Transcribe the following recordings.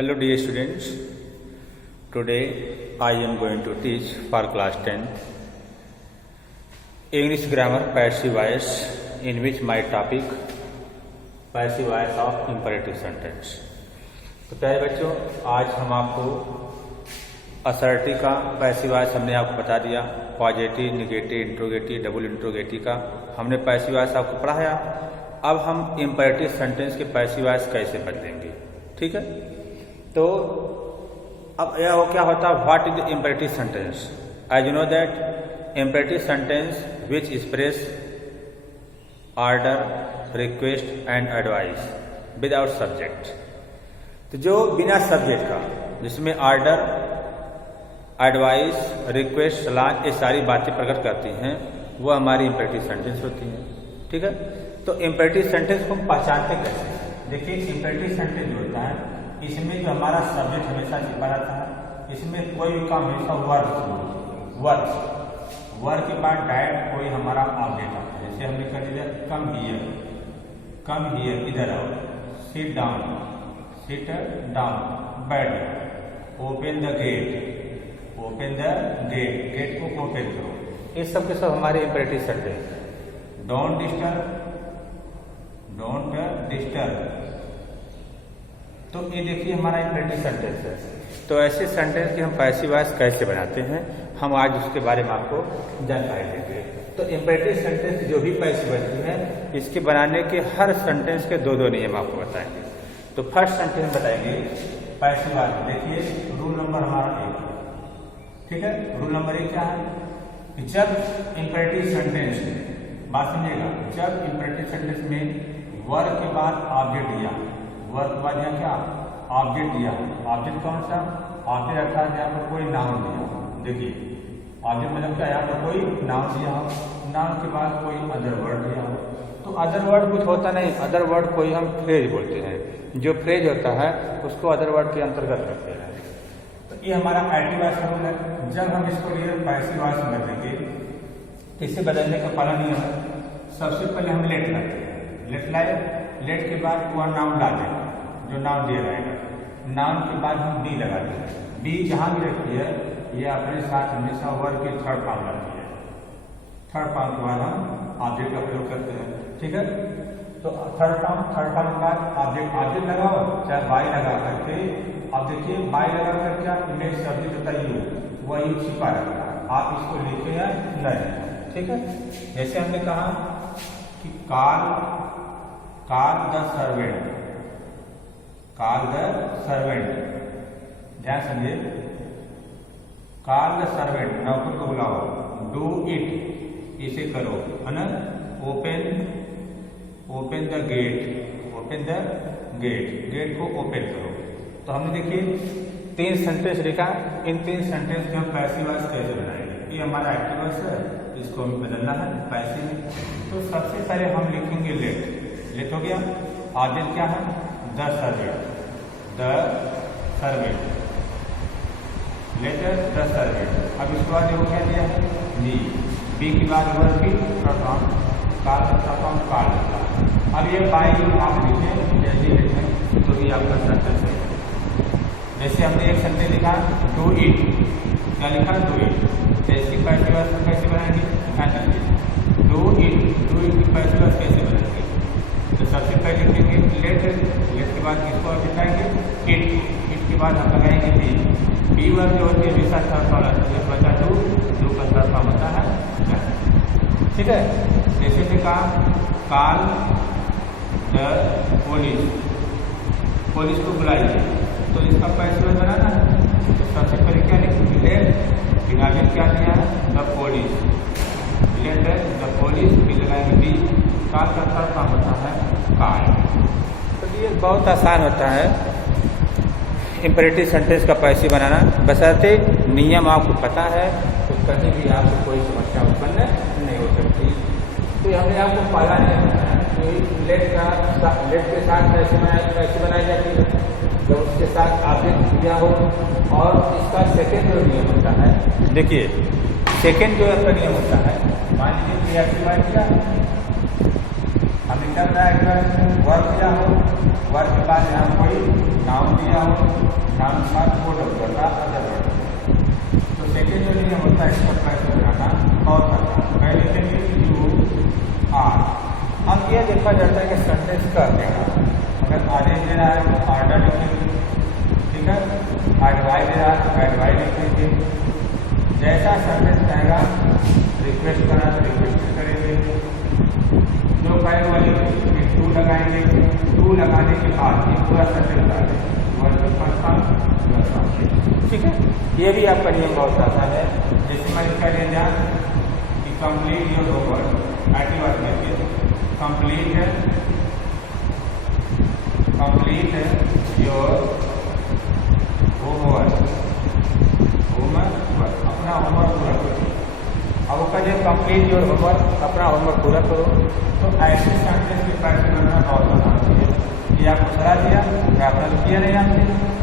Hello dear students, today I am going to teach for class 10th English grammar passive voice, in which my topic passive voice of imperative sentence। तो प्यारे बच्चों, आज हम आपको assertive का passive voice हमने आपको बता दिया, positive, negative, interrogative, double interrogative का हमने पैसिव वॉइस आपको पढ़ाया। अब हम इंपेरेटिव सेंटेंस के पैसिव वॉइस कैसे बदलेंगे, ठीक है। तो अब यह क्या होता है, what is the imperative sentence. As you know that imperative sentence which express order, request and advice without subject. तो जो बिना सब्जेक्ट का, जिसमें ऑर्डर, एडवाइस, रिक्वेस्ट, सलाह, ये सारी बातें प्रकट करती हैं, वो हमारी इंपेरेटिव सेंटेंस होती हैं, ठीक है। तो इंपेरेटिव सेंटेंस को हम पहचानते कैसे। देखिए, इंपेरेटिव सेंटेंस जो होता है, इसमें जो हमारा सब्जेक्ट हमेशा छिपा रहता है, इसमें कोई भी काम हमेशा वर्क के बाद डायरेक्ट कोई हमारा ऑब्जेक्ट आता है। जैसे हमने कर दिया कम हियर, इधर आओ, सिट डाउन, बैठ, ओपन द गेट को ओपन करो। ये सब के सब हमारे इंपेरेटिव सेंटेंस। डोंट डिस्टर्ब, तो ये देखिए हमारा इंपेरेटिव सेंटेंस है। तो ऐसे सेंटेंस की हम पैसिव वॉइस कैसे बनाते हैं, हम आज उसके बारे में आपको जानकारी देंगे। तो इंपेरेटिव सेंटेंस जो भी पैसिव बनती है, इसके बनाने के हर सेंटेंस के दो नियम आपको बताएंगे। तो फर्स्ट सेंटेंस बताएंगे पैसिव वॉइस। देखिए, रूल नंबर हमारा 1, ठीक है। रूल नंबर 1 क्या है कि जब इंपेरेटिव सेंटेंस, बात समझिएगा, जब इंपेरेटिव सेंटेंस में वर्ब के बाद ऑब्जेक्ट दिया, वर्ब के बाद यहाँ क्या ऑब्जेक्ट दिया, ऑब्जेक्ट कौन सा, ऑब्जेक्ट अर्थात यहाँ पर कोई नाउन दिया। देखिए, ऑब्जेक्ट मतलब क्या, यहाँ पर कोई नाउन दिया हो, नाउन के बाद कोई अदर वर्ड दिया हो। तो अदर वर्ड कुछ होता नहीं, अदर वर्ड कोई हम फ्रेज बोलते हैं। जो फ्रेज होता है उसको अदर वर्ड के अंतर्गत रखते हैं। तो ये हमारा एक्टिव वॉइस रूल है। जब हम इसको रियल पैसिव वॉइस में बदलेंगे, इसे बदलने का पहला नियम है, सबसे पहले हम लेट लाते हैं। लेट लाए, लेट के बाद वह नाउन ला देंगे, जो नाउन दिया जाएगा। नाउन के बाद हम बी लगाते हैं। बी जहाँ भी रखती है, ये अपने साथ हमेशा वर्ड के थर्ड फॉर्म रखती है। थर्ड फॉर्म के बाद हम ऑब्जेक्ट का प्रयोग करते हैं, ठीक है। तो थर्ड फॉर्म के बाद ऑब्जेक्ट लगाओ, चाहे बाई लगा करके। अब देखिए, बाई लगा कर क्या इमेज सब्जेक्ट होता है यू, वह यू छिपा रहता है, आप इसको लिखे या नहीं, ठीक है। जैसे हमने कहा कि कॉल द सर्वेंट, ध्यान समझिए, कॉल द सर्वेंट, नौकर को बुलाओ। डू इट, इसे करो, है ना। ओपन द गेट को ओपन करो। तो हमने देखिए 3 सेंटेंस लिखा। इन 3 सेंटेंस में हम पैसिव वॉइस कैसे बनाएंगे। ये हमारा एक्टिव वॉइस है, इसको हमें बदलना है पैसिव में। तो सबसे पहले हम लिखेंगे लेट हो गया। ऑब्जेक्ट क्या है, the servant, letter the servant. अब इसके बाद क्या दिया है, बी के बाद वर्ब की काल लगता। अब ये बाई आप लिखें, जैसे लिखें तो भी आपका सेंटेंस है। जैसे हमने एक सेंटेंस लिखा डू इट, क्या लिखा, डू इट। जैसे पैसिव वॉइस में कैसे बनाएंगे, डू इट की पैसिव वॉइस कैसे बनाएंगे। तो सबसे पहले लिखेंगे लेट के बाद किसको लिखाएंगे, इट के बाद हम लगाएंगे बी वर्ब जो होती है हमेशा थर्ड फॉर्म होता है, बचा डू का थर्ड फॉर्म होता है, ठीक है। जैसे से कहा कॉल द पुलिस को बुलाइए, तो इसका पैसिव वॉइस बनाना है। तो सबसे पहले क्या लिखेंगे, लेट, फिर आगे क्या दिया है, the police, let the police, फिर लगाएंगे बी, कॉल का थर्ड फॉर्म होता है कॉल। तो ये बहुत आसान होता है इंपेरेटिव सेंटेंस का पैसिव बनाना, बशर्ते नियम आपको पता है, तो कहीं भी आपको कोई समस्या उत्पन्न नहीं हो सकती। तो हमने आपको पहला नियम बताया कि लेट के साथ कैसे बनाई जाती है, जब उसके साथ ऑब्जेक्ट दिया हो। और इसका सेकेंड जो नियम होता है, देखिए सेकेंड जो आपका नियम होता है, मान लीजिए क्रिया किया, हमने इंटरप्राइज वर्क दिया हो, वर्क के बाद यहाँ कोई नाउन दिया हो, नाउन के बाद कोड होगा अदर वर्ड। तो सेकेंड जो नियम होता है इसका पैसे बनाना और करना, पहले के लिए यू आर। अब यह देखा जाता है कि सेंटेंस का क्या है, अगर आदेश दे रहा है तो ऑर्डर लिखेंगे, ठीक है, एडवाइस दे रहा है तो एडवाइस लिखेंगे, जैसा सेंटेंस रहेगा रिक्वेस्ट करना तो रिक्वेस्ट करेंगे, जो कहे वाली टू लगाएंगे, टू लगाने के बाद ये पूरा सेंटेंस आ जाएगा, ठीक है। ये भी आपका नियम बहुत आसान है, जैसे मैं इसका ले जाए कि complete your homework, active work में कंप्लीट योर होमवर्क, अपना होमवर्क पूरा करो। अब उसका जो कंप्लीट योर होमवर्क, अपना होमवर्क पूरा करो, तो ऐसे सेंटेंस के पैसे बनाना बहुत आसान है। ये आपको सलाह दिया, आपने तो किया नहीं,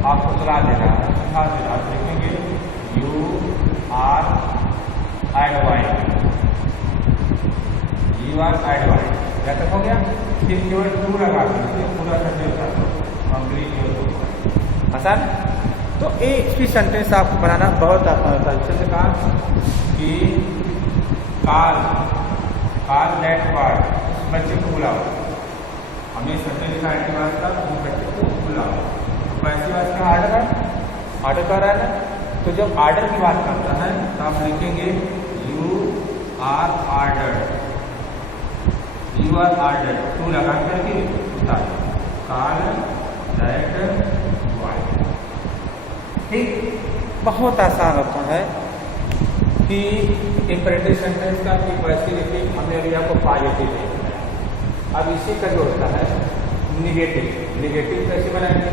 आपको सलाह दे रहा है, सिखा दे रहा है, लिखेंगे you are advise, you are advise, क्या तक हो गया, फिर केवल टू लगा दीजिए, पूरा सेंटेंस कंप्लीट योर होमवर्क, आसान। तो एक ही सेंटेंस आपको बनाना बहुत आसान होता है। जैसे कहा कि कॉल दैट वर्ड, बच्चे को बुलाओ, हमें सेंटेंस लिखा है कि वास्ता बच्चे को बुलाओ, तो पैसे वास्ते ऑर्डर कर रहा है ना, तो जब ऑर्डर की बात करता है तो आप लिखेंगे you are ordered, you are ordered, to लगा करके उतार, कॉल दैट वर्ड, ठीक। बहुत आसान होता है कि इम्परेटिव सेंटेंस का कि वैसे लिखिए, हमने अभी आपको पॉजिटिव नहीं बनाया। अब इसी का जो होता है निगेटिव, निगेटिव कैसे बनाएंगे,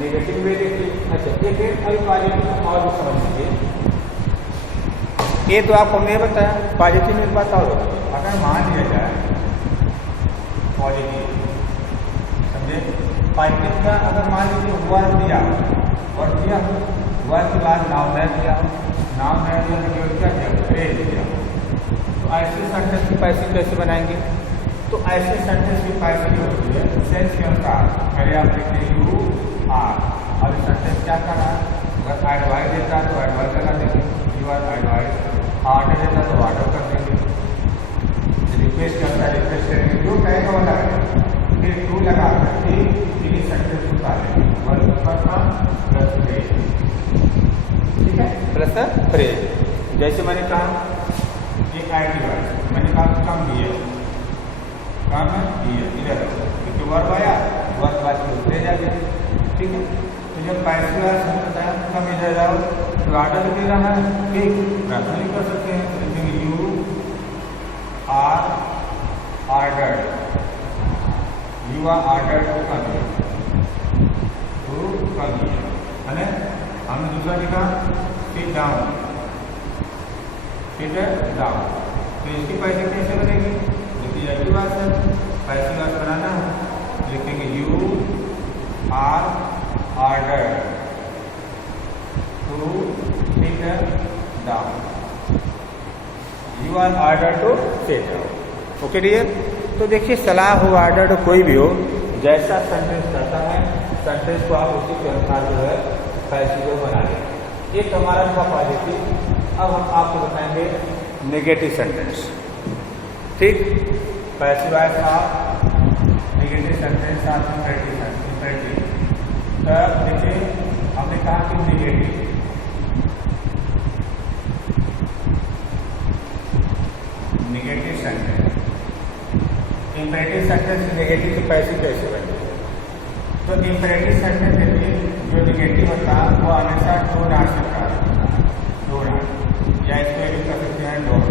निगेटिव में देखिए। अच्छा एक अभी पॉजिटिव और भी समझ लीजिए, ये तो आपको हमने बताया पॉजिटिव में बात और अगर मान लिया जाए पॉजिटिव, समझे, पॉजिटिव का अगर मान लीजिए वर्ड दिया, वर्ड दिया, वर्ड के बाद नाउन दिया, नाम है जो क्या किया, फ्रेज दिया, तो ऐसे सेंटेंस की पैसे कैसे बनाएंगे, तो ऐसे सेंटेंस की पैसे जो होती है सेंस के अनुसार, पहले आप लिखते यू आर, अब सेंटेंस क्या करना है, अगर एडवाइस देता है तो एडवाइस लगा देंगे, यू आर एडवाइस, ऑर्डर देता है तो ऑर्डर कर देंगे, रिक्वेस्ट करता है रिक्वेस्ट करेंगे, जो कहेगा वो लगाएंगे, फिर टू लगा करके तीन सेंटेंस उतारेंगे, वर्क प्लस फ्रेज, ठीक है, प्लस फ्रेज। जैसे मैंने कहा ये एक्टिव है, मैंने कहा कम दिए, काम है दिए, इधर क्योंकि वर्क आया, वर्क बाद में फ्रेज आ गया, ठीक है। तो जब पैसे वाला बताया कम इधर जाओ, तो ऑर्डर दे रहा है, ठीक, प्रार्थना नहीं कर सकते हैं, लेकिन you are ordered, you are ordered to कर दिया, है ना। हमने दूसरा लिखा सिट डाउन, सिट डाउन, तो इसकी पैसे कैसे बनेगी, देखिए यही बात है, पैसे बात बनाना है, लिखेंगे you are ordered to sit down, you are ordered to sit down, okay dear. तो देखिए सलाह हो, ऑर्डर हो, कोई भी हो, जैसा सेंटेंस करता है सेंटेंस को आप उसी के अनुसार जो है पैसे को बना लेंगे। एक हमारा था पॉजिटिव, अब हम आपको बताएंगे नेगेटिव सेंटेंस, ठीक। पैसिव वॉइस था, नेगेटिव सेंटेंस था, इम्पेरेटिव। तब देखिए हमने कहा कि negative, negative sentence, imperative sentence negative के पैसे कैसे बने, तो इम्पेरेटिव सेंटेंस देखिए जो नेगेटिव होता है वो हमेशा डो नॉट से कहा जाता है, डो नॉट, या इसको भी कर सकते हैं डोंट,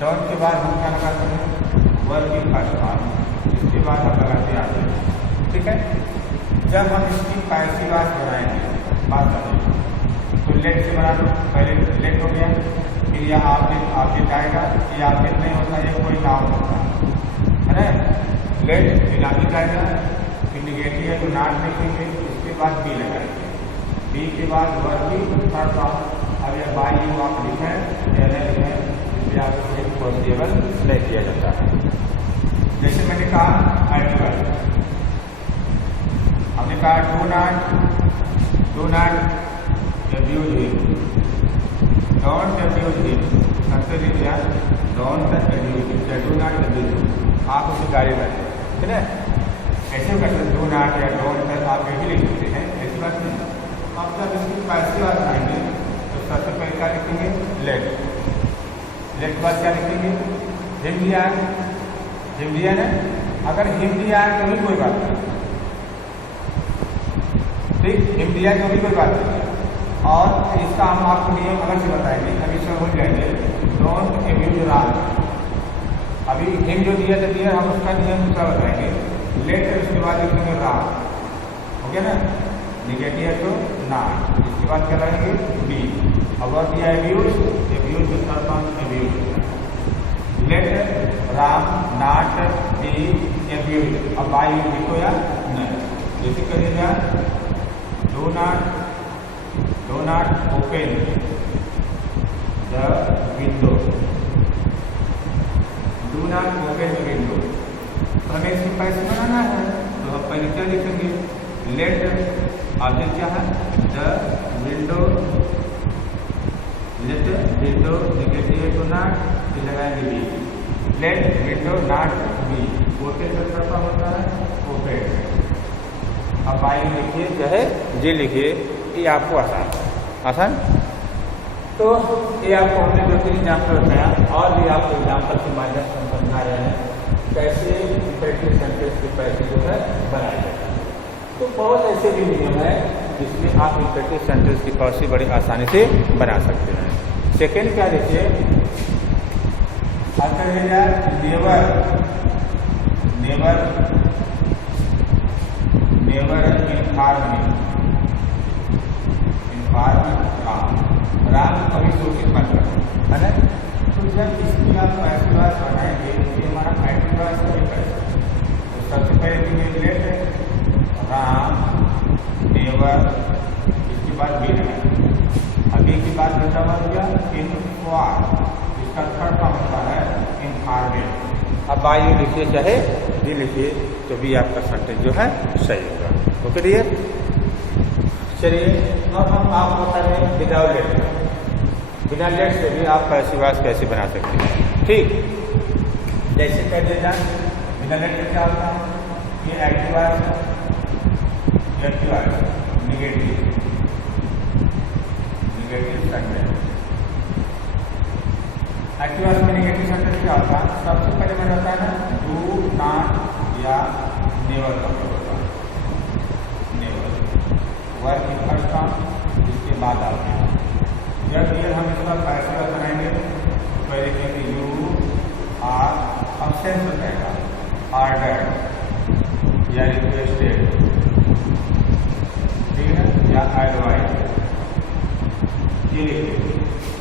डोंट के बाद हम क्या लगाते हैं वर्ब की फर्स्ट पार्ट, इसके बाद हम लगाते आते हैं, ठीक है। जब हम इसकी पैसिव वॉइस बनाएंगे, बात करेंगे, तो लेट से बना दो, पहले लेट हो गया, फिर यह ऑब्जेक्ट आएगा, ये ऑब्जेक्ट नहीं होता, ये कोई नाउन होता है ना, लेट फिर आएगा, फिर निगेटिव है तो नॉट लिखेंगे, इसके बाद बी लगाएंगे, बी के बाद वर्ब की थर्ड पार्ट। अब यह बाई यू आप लिखें या नहीं लिखें, इसलिए आपको कोई पॉसिबल नहीं किया जाता है। जैसे मैंने कहा आर्टिकल, हमने कहा do not abuse him, don't abuse him, सबसे लिख दिया don't abuse him, do not abuse him, आप उसे गाली बैठे, ठीक है। ऐसे करते डू नॉट या डोंट आप यही लिख सकते हैं, ऐसी बात नहीं। अब जब इसकी पैसे बात आएंगे तो सबसे पहले क्या लिखेंगे लेट के बाद क्या लिखेंगे हिमलियान, हिमलियन है, अगर हिमलियान तो भी कोई बात नहीं, ठीक, हिमलियन तो भी कोई बात नहीं। और इसका हम आपको नियम अलग से बताएंगे, अभी इसमें भूल जाएंगे डोंट अब्यूज राम, अभी हिम जो दिया था दिया, हम उसका नियम दूसरा बताएंगे, लेट उसके बाद लिखेंगे राम, ओके ना, निगेटिव है तो ना, इसके बाद क्या रहेंगे बी, अब दिया abuse, abuse abuse, let Ram not be abuse, अब बाई लिखो या नहीं, जैसे करिएगा do not open the window, do not open the window, तो हमें इसके पैसे बनाना है, तो हम पहले क्या लिखेंगे लेट, ऑब्जेक्ट क्या है the window, let window negative to not, फिर लगाएंगे be, let window not be, open का होता है ओपन, अब आई लिखिए चाहे जी लिखिए, ये आपको आसान। तो ये आपको हमने दो तीन एग्जाम्पल बताया, और भी आपको एग्जाम्पल के माध्यम से समझा रहे हैं कैसे इंपेरेटिव सेंटेंस के पैसे जो है बनाए जाते हैं। तो बहुत ऐसे भी नियम है जिसमें आप इंपेरेटिव सेंटेंस की पैसे बड़ी आसानी से बना सकते हैं। सेकेंड क्या देखिए, आता है नेवर, नेवर नेवर राम कभी सूचित मत करो, है ना। तो जब इसकी आप पैसिव वॉइस बनाएंगे तो ये हमारा एक्टिव वॉइस का भी पैसा, तो सबसे पहले लेट है राम नेवर, इसके बाद बी लगाएंगे, अभी की बात बचा हुआ गया इनक्वायर, इसका थर्ड फॉर्म होता है इनफॉर्मेट, अब आइए लिखिए चाहे जी लिखिए, तो भी आपका सेंटेंस जो है सही होगा, ओके डियर। चलिए अब हम आपको बता रहे हैं विदाउट लेट, बिना लेट से भी आप पैसिव वॉइस कैसे बना सकते हैं, ठीक। जैसे कह दिया बिना लेट से क्या होता है, ये एक्टिव वॉइस है, active voice negative sentence, active voice में निगेटिव सेंटेंस क्या होता है, सबसे पहले मैंने बताया ना डू नॉट या नेवर का प्रयोग होता है, नेवर वर्क की फर्स्ट फॉर्म, इसके बाद आते हैं जब ये हम इसका फैसला बनाएंगे तो पहले कहेंगे यू आर, अब्सेंस हो जाएगा ऑर्डर या रिक्वेस्टेड, ठीक है, या एडवाइस, ये लिखिए,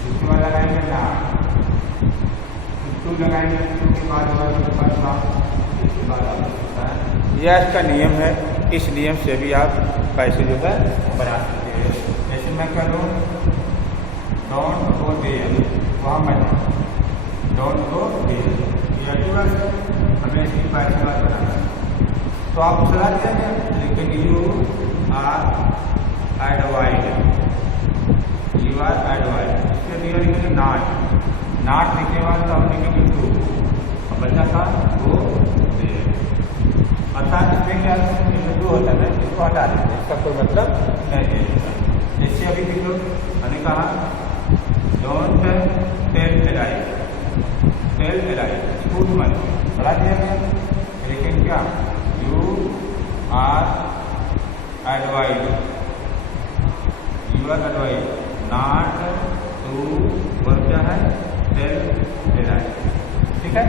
उसके बाद लगाएंगे ना, टू लगाएंगे, टू के बाद फर्स्ट फॉर्म, इसके बाद आप सकता है, यह इसका नियम है, इस नियम से भी आप पैसे जो है बना सकते हैं। जैसे मैं कर लूँ डोंट गो देयर, वहाँ मैं डोंट गो देयर, ये हमें इसकी पैसे बनाना है, तो आप सलाह देंगे लेकिन यू आर एडवाइज, इसके लिए लिखेंगे नॉट लिखने के बाद तो हम लिखेंगे टू, और बच्चा था वो देयर, अर्थात इसमें क्या जो होता है इसको हटा देते हैं, इसका कोई मतलब नहीं है। जैसे अभी देख लो मैंने कहा डोंट टेल एलाइव, झूठ मत बता दिया गया, लेकिन क्या you are advise not to work क्या है टेल एलाइव, ठीक है,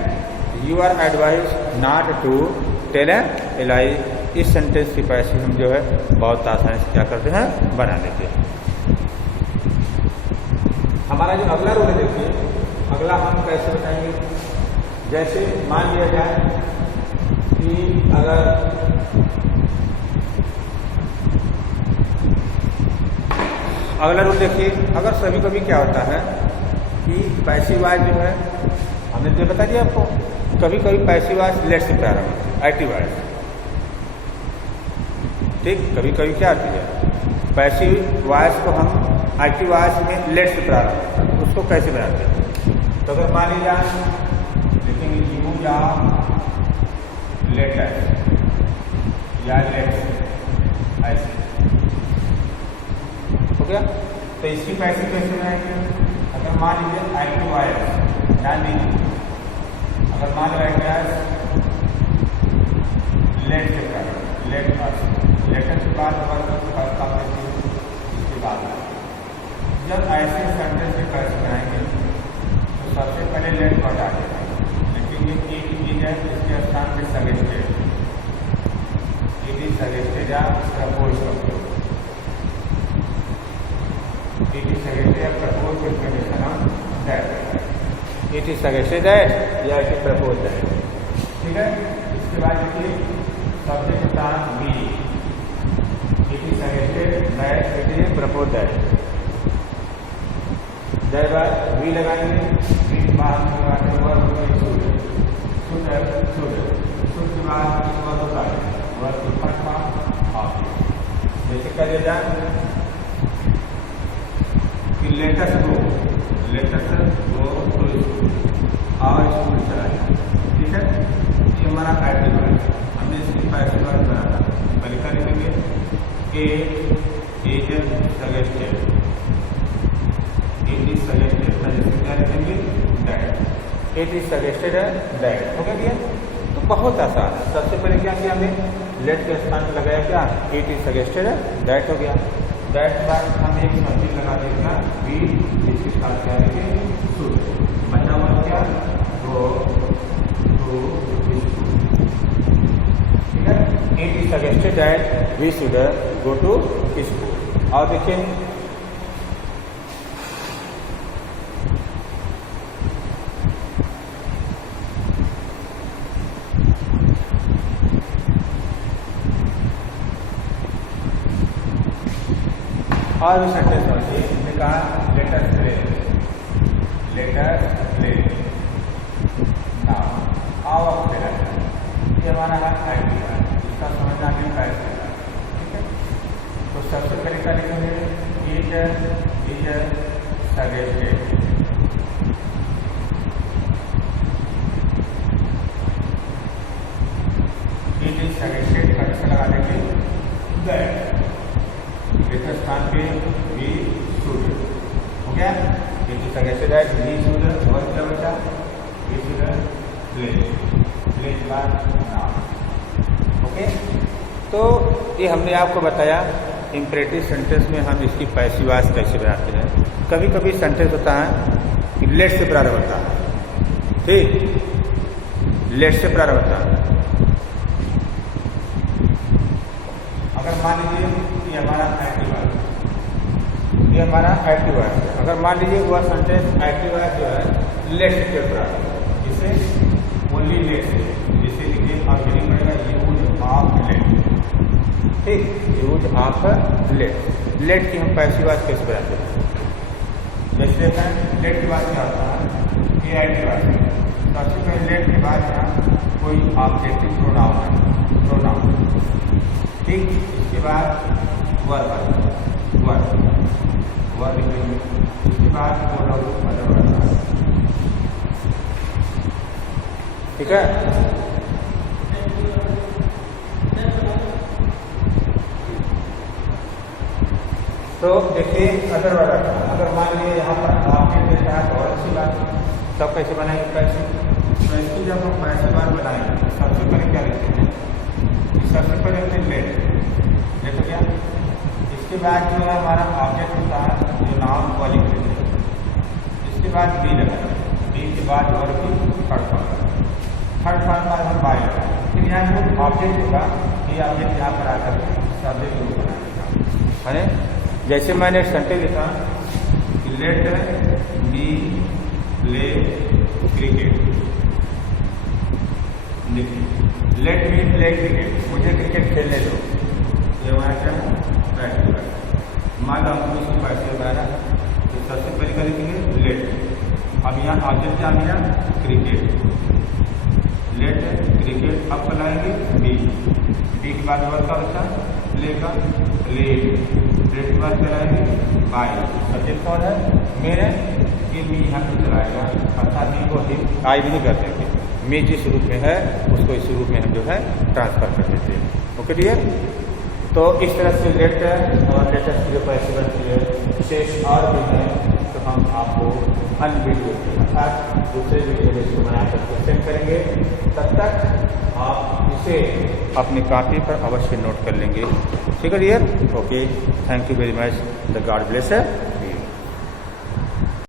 you are advise not to tell alive, इस सेंटेंस की पैसे हम जो है बहुत आसानी से क्या करते हैं बना लेते हैं। हमारा जो अगला रोल है देखिए, अगला हम कैसे बताएंगे, जैसे मान लिया जाए कि अगर अगला रूल देखिए, अगर सभी कभी क्या होता है कि पैसिव वॉइस जो है हमने जो बता दिया आपको कभी कभी पैसिव वॉइस लेट से प्रारंभ होती है, एक्टिव वॉइस। ठीक, कभी कभी क्या आती है पैसिव वॉइस को हम एक्टिव वॉइस में लेट से प्रारंभ होता है, उसको कैसे बनाते हैं? तो अगर मान लीजिए लिखेंगे यूज ऑफ लेटर या लेट ऐसे हो गया। तो इसकी पैसिव कैसे बनाएंगे? अगर मान लीजिए एक्टिव वॉइस, ध्यान दीजिए, अगर मान लो एक्टिव लेट से प्रारंभ, लेटर के बाद इसके बाद जब ऐसे सेंटेंस में कैसे बनाएंगे तो सबसे पहले लेट को हटा देंगे, लेकिन ये एक चीज है इसके स्थान पे सजेस्टेड, इट इज सजेस्टेड या प्रपोज करते हो, इट इज सजेस्टेड या propose explanation of that, it is suggested that या इट इज प्रपोज दैट। ठीक है, इसके बाद देखिए सब्जेक्ट के साथ be, it is suggested that, it is propose that. जय बात वी लगाएंगे, वी के बाद वर्ब शुड के बाद वर्ब होता है, वर्ब की फर्स्ट फॉर्म ऑफ। जैसे कह दिया जाए कि लेटेस्ट गो टू स्कूल और स्कूल चलाए। ठीक है, ये हमारा एक्टिव है, हमने इसकी पैसिव वॉइस बनाना। पहले क्या लिखेंगे? A is suggested, it is suggested, suggested क्या लिखेंगे? That, it is suggested that. हो गया? तो बहुत आसान है। सबसे पहले क्या किया हमने? लेट के स्थान पर लगाया क्या? इट इज सजेस्टेड दैट हो गया। दैट के बाद हम एक सब्जेक्ट लगा देगा वी, जिसके साथ क्या लिखेंगे? शुड। बचा हुआ क्या? Go to school. ठीक है, it is suggested that we should go to school. और देखिए और भी सेंटेंस समझिए। हमने कहा let her play now our play, ये हमारा है एक्टिव है, इसका समझना भी कैसे है। ठीक है, तो सबसे पहले क्या लिखेंगे? It is suggested, it is suggested कैसे लगा देंगे? दैट, लेटर स्थान पे वी शुड। हो गया? It is suggested that we should, और क्या बचा? वी शुड प्ले के बाद नाउ। ओके, तो ये हमने आपको बताया इम्परेटिव सेंटेंस में हम इसकी पैसिव वॉइस कैसे बनाते हैं। कभी कभी सेंटेंस होता है कि लेट से प्रारंभ होता है। ठीक, लेट से प्रारंभ होता है। अगर मान लीजिए ये हमारा एक्टिव है, ये हमारा एक्टिव है। अगर मान लीजिए वह सेंटेंस एक्टिव है जो है लेट से प्रारंभ, जिसे ओनली लेट से, जिसे लिखिए आप मीनिंग पड़ेगा यूज ऑफ लेट। ठीक, यूज ऑफ लेट। लेट की हम पैसिव वॉइस कैसे बनाते हैं? जैसे देखें लेट के बाद क्या होता है? ये एक्टिव है। सबसे पहले लेट के बाद यहाँ कोई ऑब्जेक्टिव प्रोनाउन है, ठीक, इसके बाद वर्ब लिखेंगे, इसके बाद ठीक है। तो देखिए अगर मान लीजिए यहाँ पर आपने देखा है तो और अच्छी बात, तब कैसे बनाएंगे पैसे? तो इसकी जब हम पैसे बार बनाएंगे सबसे पहले क्या लिखते हैं? सबसे पहले होते लेट हो गया। इसके बाद जो है हमारा ऑब्जेक्ट होता है जो नाउन को लिख लेते हैं, इसके बाद बी लगाएंगे, बी के बाद और भी थर्ड फॉर्म बाद हम बाई लगाएंगे। फिर यहाँ जो ऑब्जेक्ट होगा ये ऑब्जेक्ट यहाँ पर आकर सब्जेक्ट को बनाएगा, है ना? जैसे मैंने एक सेंटेंस लिखा कि लेट मी प्ले क्रिकेट, देखिए लेट मी प्ले क्रिकेट, मुझे क्रिकेट खेलने दो, ये हमारा क्या है? मान लो हमको इसको पैसे लगाना, तो सबसे पहले क्या लिखेंगे? लेट। अब यहाँ ऑब्जेक्ट क्या मिला? क्रिकेट। लेट क्रिकेट अब बनाएंगे बी के बाद और क्या बचा प्ले का लेट के बाद चलाएंगे बाई। सब्जेक्ट कौन है मेरे ये मी यहाँ पे चलाएगा अर्थात मी को ही आई भी नहीं कर देंगे मी जिस रूप में है उसको इस रूप में हम जो है ट्रांसफर कर देते हैं। ओके डियर, तो इस तरह से लेट और लेटेस्ट की जो पैसे बनती है शेष और भी है तो हम आपको अन्य वीडियो अर्थात दूसरे वीडियो में इसको बनाकर सेंड करेंगे। तब तक आप इसे अपनी कॉपी पर अवश्य नोट कर लेंगे। ठीक है dear, okay, thank you very much, the God bless.